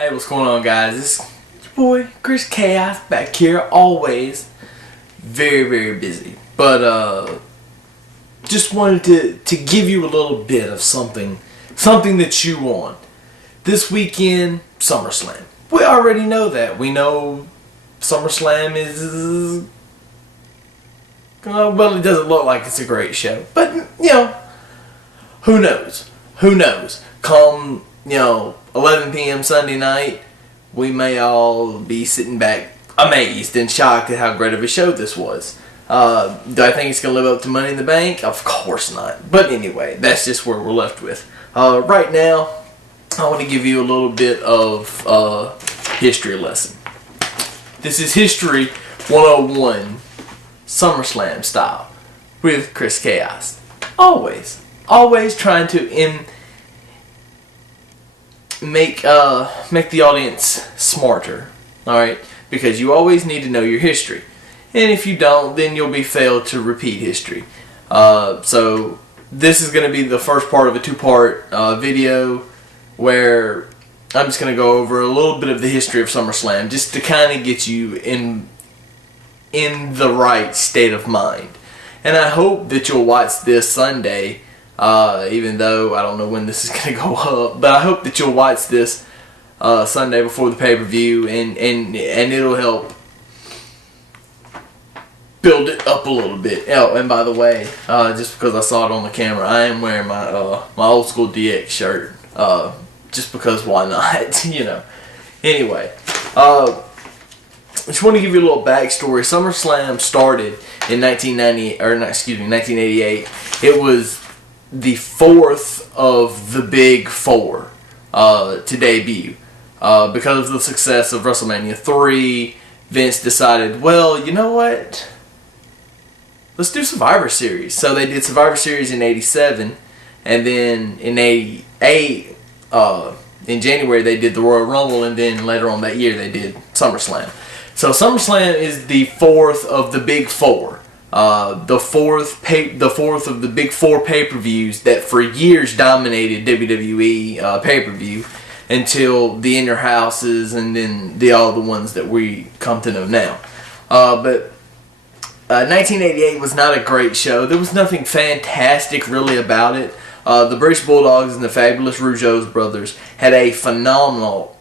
Hey, what's going on, guys? It's your boy Chris Chaos back here, always very busy. But just wanted to give you a little bit of something to chew on. This weekend, SummerSlam. We already know that. We know SummerSlam is well, it doesn't look like it's a great show, but who knows? Who knows? Come 11 p.m. Sunday night, we may all be sitting back amazed and shocked at how great of a show this was. Do I think it's going to live up to Money in the Bank? Of course not. But anyway, that's just where we're left with. Right now, I want to give you a little bit of history lesson. This is History 101, SummerSlam style, with Chris Chaos. Always trying to make the audience smarter, alright? Because you always need to know your history. And if you don't, then you'll be failed to repeat history. So this is going to be the first part of a two-part video where I'm just going to go over a little bit of the history of SummerSlam just to kind of get you in the right state of mind. And I hope that you'll watch this Sunday, even though I don't know when this is going to go up, but I hope that you'll watch this Sunday before the pay-per-view, and it'll help build it up a little bit. Oh, and by the way, just because I saw it on the camera, I am wearing my old school DX shirt, just because why not, Anyway, I just want to give you a little backstory. SummerSlam started in 1988. It was the fourth of the big four to debut. Because of the success of WrestleMania 3, Vince decided, well, you know what? Let's do Survivor Series. So they did Survivor Series in 87, and then in 88, in January, they did the Royal Rumble, and then later on that year, they did SummerSlam. So SummerSlam is the fourth of the big four. The fourth of the big four pay-per-views that for years dominated WWE pay-per-view until the In Your Houses and then all the ones that we come to know now. But 1988 was not a great show. There was nothing fantastic really about it. The British Bulldogs and the Fabulous Rougeau brothers had a phenomenal,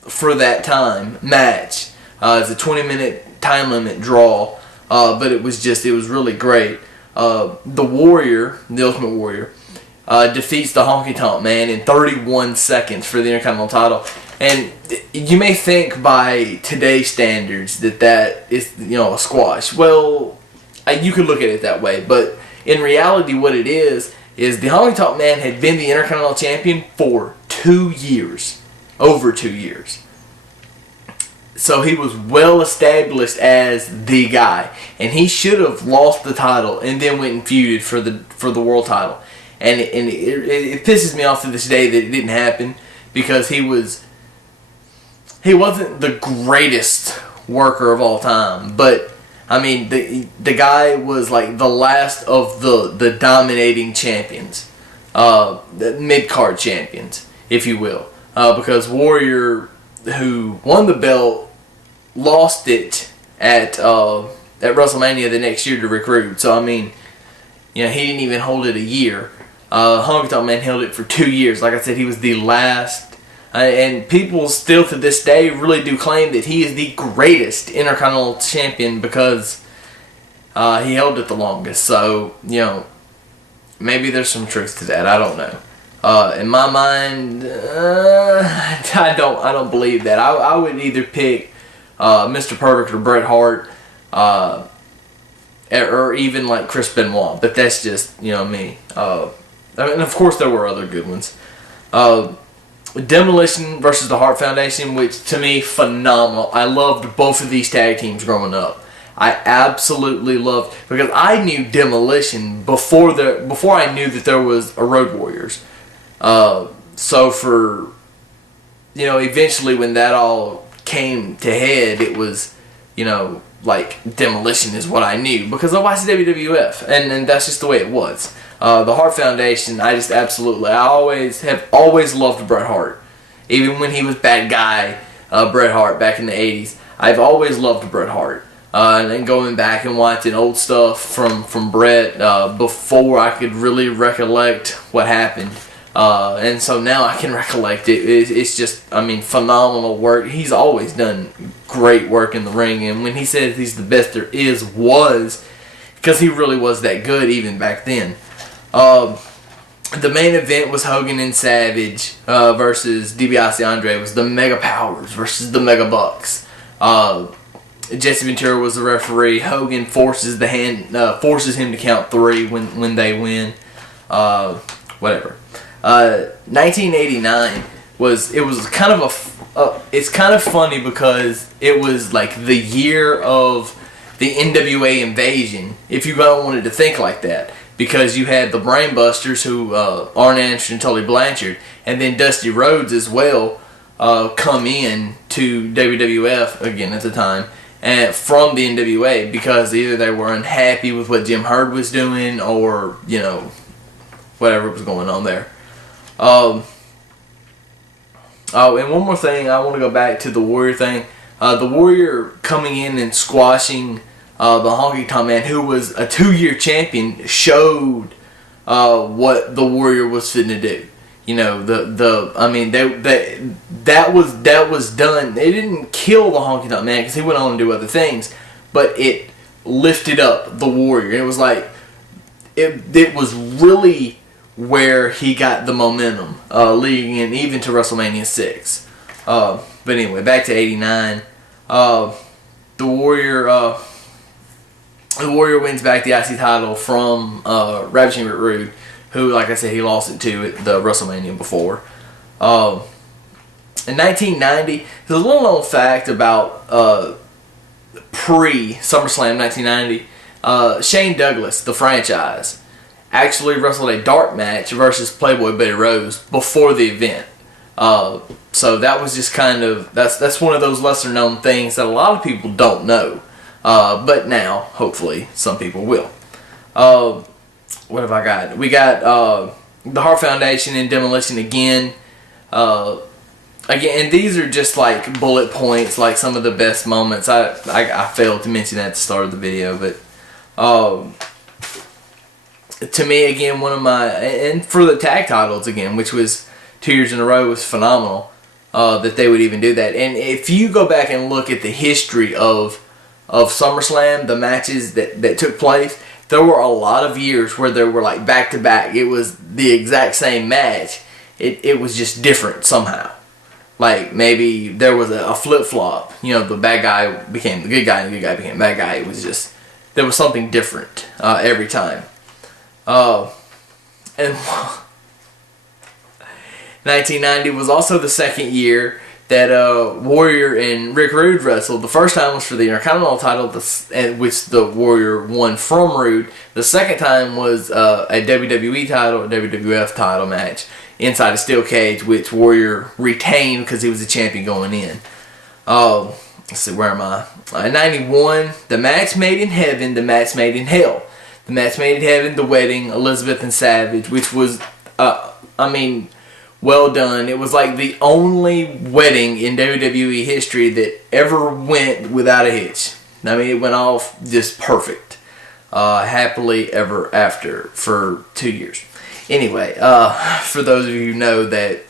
for that time, match. It's a 20-minute time limit draw. But it was really great. The Warrior, the Ultimate Warrior, defeats the Honky Tonk Man in 31 seconds for the Intercontinental title. And you may think by today's standards that is, a squash. Well, you could look at it that way. But in reality, what it is the Honky Tonk Man had been the Intercontinental Champion for 2 years. Over 2 years. So he was well established as the guy, and he should have lost the title and then went and feuded for the world title. And it pisses me off to this day that it didn't happen, because he wasn't the greatest worker of all time. But I mean, the guy was like the last of the dominating champions, the mid-card champions, if you will, because Warrior, who won the belt, lost it at WrestleMania the next year to Recruit. So I mean, he didn't even hold it a year. Honky Tonk Man held it for 2 years. Like I said, he was the last, and people still to this day really do claim that he is the greatest Intercontinental Champion because he held it the longest. So maybe there's some truth to that. I don't know. In my mind, I don't believe that. I would either pick Mr. Perfect or Bret Hart, or even like Chris Benoit, but that's just me. Of course there were other good ones. Demolition versus the Hart Foundation, which to me, phenomenal. I loved both of these tag teams growing up. I absolutely loved, because I knew Demolition before I knew that there was a Road Warriors. So for eventually when that all came to head, it was, like Demolition is what I knew because I watched WWF, and that's just the way it was. The Hart Foundation, I always loved Bret Hart, Even when he was bad guy Bret Hart back in the 80s. I've always loved Bret Hart. And then going back and watching old stuff from Bret before I could really recollect what happened. And so now I can recollect it. It's just, I mean, phenomenal work. He's always done great work in the ring. And when he said he's the best there is, was because he really was that good even back then. The main event was Hogan and Savage versus DiBiase Andre. It was the Mega Powers versus the Mega Bucks. Jesse Ventura was the referee. Hogan forces him to count 3 when they win. Whatever. 1989 was kind of it's kind of funny because it was like the year of the NWA invasion, if you wanted to think like that, because you had the Brainbusters, who Arn Anderson and Tully Blanchard, and then Dusty Rhodes as well come in to WWF again at the time, and from the NWA, because either they were unhappy with what Jim Herd was doing, or whatever was going on there. Oh, and one more thing, I want to go back to the Warrior thing. The Warrior coming in and squashing the Honky Tonk Man, who was a 2-year champion, showed what the Warrior was fitting to do. That was done. They didn't kill the Honky Tonk Man because he went on to do other things, but it lifted up the Warrior. It was like it was really where he got the momentum leading in even to WrestleMania 6. But anyway, back to '89. The Warrior wins back the IC title from Ravishing Rick Rude, who, like I said, he lost it to at the WrestleMania before. In 1990, there's a little known fact about pre-SummerSlam 1990. Shane Douglas, the franchise, actually wrestled a dark match versus Playboy Betty Rose before the event. So that was just kind of, that's one of those lesser known things that a lot of people don't know. But now, hopefully, some people will. What have I got? We got the Hart Foundation and Demolition again. Again, and these are just like bullet points, like some of the best moments. I failed to mention that at the start of the video, but to me, again, one of my, and for the tag titles again, which was 2 years in a row, was phenomenal that they would even do that. And if you go back and look at the history of SummerSlam, the matches that took place, there were a lot of years where there were like back to back. It was the exact same match. It was just different somehow. Like maybe there was a flip flop. The bad guy became the good guy and the good guy became the bad guy. It was just, there was something different every time. And 1990 was also the second year that Warrior and Rick Rude wrestled. The first time was for the Intercontinental title, which the Warrior won from Rude. The second time was a WWE title, a WWF title match inside a steel cage, which Warrior retained because he was the champion going in. Let's see, where am I? 91, the match made in heaven, the match made in hell. The match made in heaven, the wedding, Elizabeth and Savage, which was, well done. It was like the only wedding in WWE history that ever went without a hitch. I mean, it went off just perfect. Happily ever after for 2 years. Anyway, for those of you who know that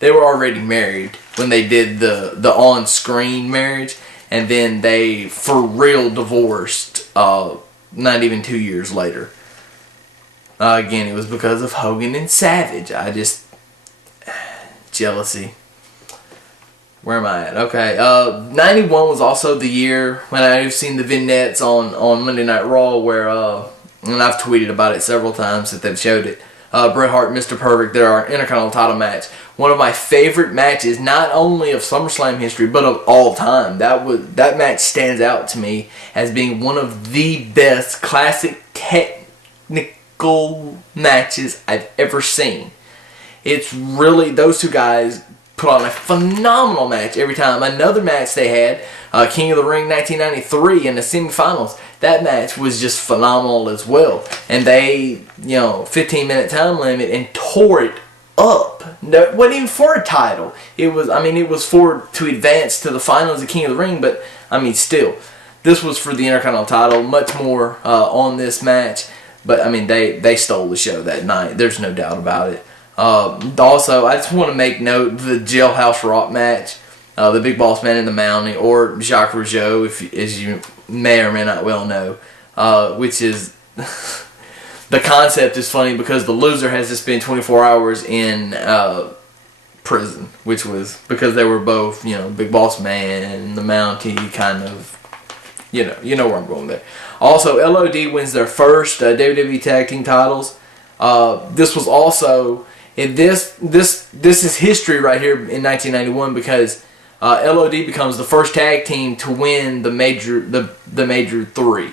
they were already married when they did the on-screen marriage, and then they for real divorced not even 2 years later. Again, it was because of Hogan and Savage. Jealousy. Where am I at? Okay. 91 was also the year when I've seen the vignettes on Monday Night Raw where, and I've tweeted about it several times that they've showed it. Bret Hart and Mr. Perfect, their Intercontinental title match. One of my favorite matches, not only of SummerSlam history, but of all time. That match stands out to me as being one of the best classic technical matches I've ever seen. It's really, those two guys put on a phenomenal match every time. Another match they had, King of the Ring 1993 in the semifinals. That match was just phenomenal as well. And they, 15-minute time limit and tore it up. No, it wasn't even for a title. It was, I mean, it was to advance to the finals of King of the Ring, but, I mean, still. This was for the Intercontinental title, much more on this match. But, I mean, they stole the show that night. There's no doubt about it. Also, I just want to make note the Jailhouse Rock match. The Big Boss Man and the Mountie, or Jacques Rougeau, as you may or may not well know. Which is... the concept is funny because the loser has to spend 24 hours in prison. Which was because they were both, Big Boss Man and the Mountie kind of... You know where I'm going there. Also, LOD wins their first WWE Tag Team titles. This was also this is history right here in 1991 because LOD becomes the first tag team to win the major three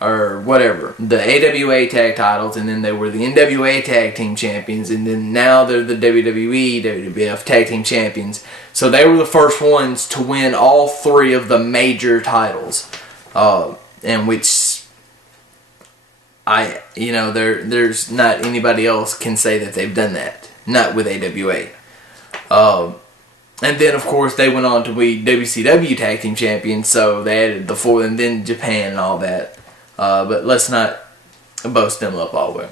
or whatever, the AWA tag titles, and then they were the NWA tag team champions, and then now they're the WWE WWF tag team champions. So they were the first ones to win all three of the major titles. And which there's not anybody else can say that they've done that. Not with AWA. And then of course they went on to be WCW Tag Team Champions, so they added the four, and then Japan and all that. But let's not boast them up all the way.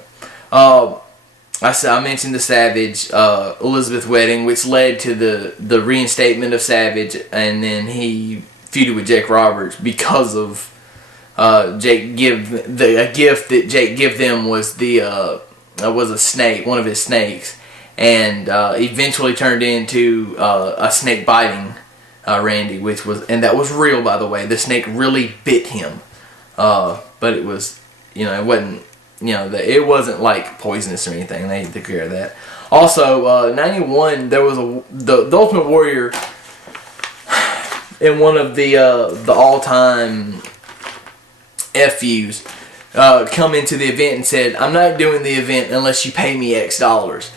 I mentioned the Savage Elizabeth wedding, which led to the reinstatement of Savage, and then he feuded with Jake Roberts because of Jake a gift that Jake gave them was was a snake, one of his snakes, and eventually turned into a snake biting Randy, and that was real, by the way. The snake really bit him, but it was it wasn't it wasn't like poisonous or anything. They took care of that. Also, 91 there was the Ultimate Warrior. In one of the all-time FUs, come into the event and said, "I'm not doing the event unless you pay me X dollars."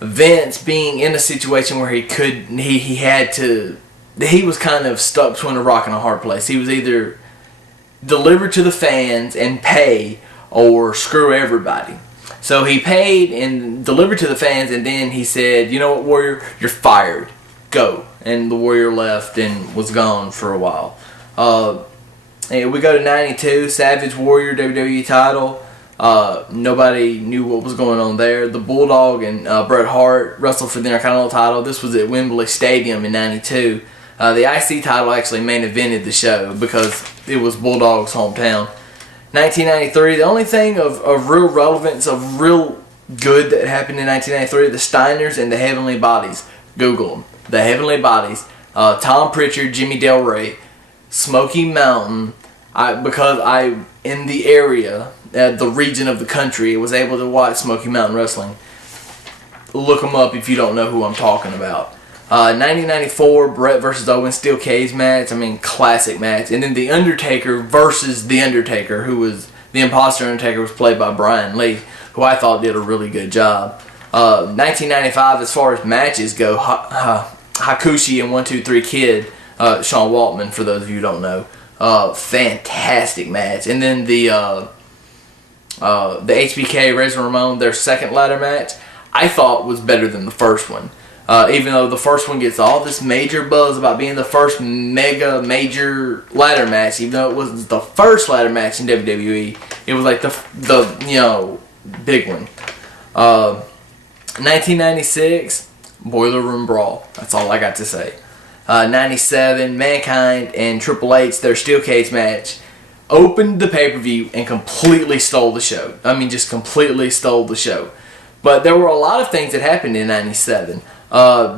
Vince, being in a situation where he was kind of stuck between a rock and a hard place. He was either deliver to the fans and pay, or screw everybody. So he paid and delivered to the fans, and then he said, "You know what, Warrior? You're fired. Go." And the Warrior left and was gone for a while. And we go to 92, Savage Warrior WWE title. Nobody knew what was going on there. The Bulldog and Bret Hart wrestled for the Intercontinental title. This was at Wembley Stadium in 92. The IC title actually main evented the show because it was Bulldog's hometown. 1993, the only thing of real relevance, of real good that happened in 1993, the Steiners and the Heavenly Bodies. Google them. The Heavenly Bodies, Tom Pritchard, Jimmy Del Rey, Smoky Mountain. Because I in the area, the region of the country, was able to watch Smoky Mountain Wrestling. Look them up if you don't know who I'm talking about. 1994, Brett versus Owen steel cage match. I mean, classic match. And then The Undertaker versus The Undertaker, who was the imposter Undertaker, was played by Brian Lee, who I thought did a really good job. 1995, as far as matches go, Hakushi and 1-2-3 Kid, Sean Waltman, for those of you who don't know, fantastic match. And then the HBK Razor Ramon, their second ladder match, I thought was better than the first one. Even though the first one gets all this major buzz about being the first major ladder match, even though it was the first ladder match in WWE, it was like the big one. 1996, Boiler Room Brawl. That's all I got to say. 97, Mankind and Triple H, their steel cage match, opened the pay-per-view and completely stole the show. I mean, just completely stole the show. But there were a lot of things that happened in 97.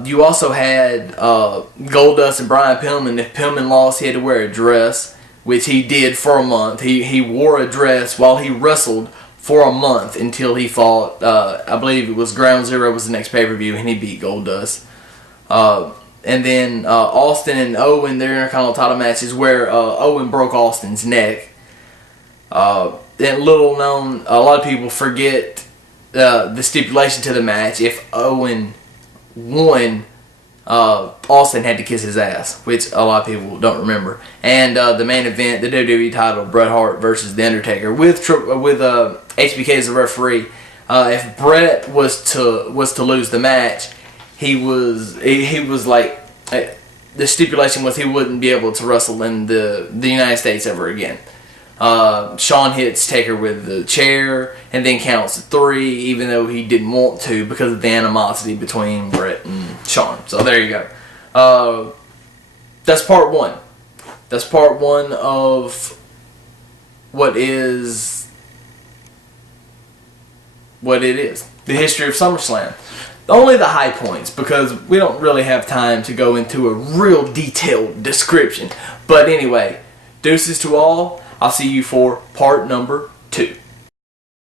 You also had Goldust and Brian Pillman. If Pillman lost, he had to wear a dress, which he did for a month. He wore a dress while he wrestled for a month until he fought, I believe it was Ground Zero was the next pay-per-view, and he beat Goldust. And then Austin and Owen, their Intercontinental title matches, where Owen broke Austin's neck. And little known, a lot of people forget the stipulation to the match. If Owen won, Austin had to kiss his ass, which a lot of people don't remember. And the main event, the WWE title, Bret Hart versus The Undertaker, with HBK as the referee. If Brett was to lose the match, he was like, the stipulation was he wouldn't be able to wrestle in the United States ever again. Shawn hits Taker with the chair and then counts to 3, even though he didn't want to because of the animosity between Brett and Shawn. So there you go. That's part 1. That's part 1 of what it is. The history of SummerSlam. Only the high points, because we don't really have time to go into a real detailed description. But anyway, deuces to all. I'll see you for part number 2.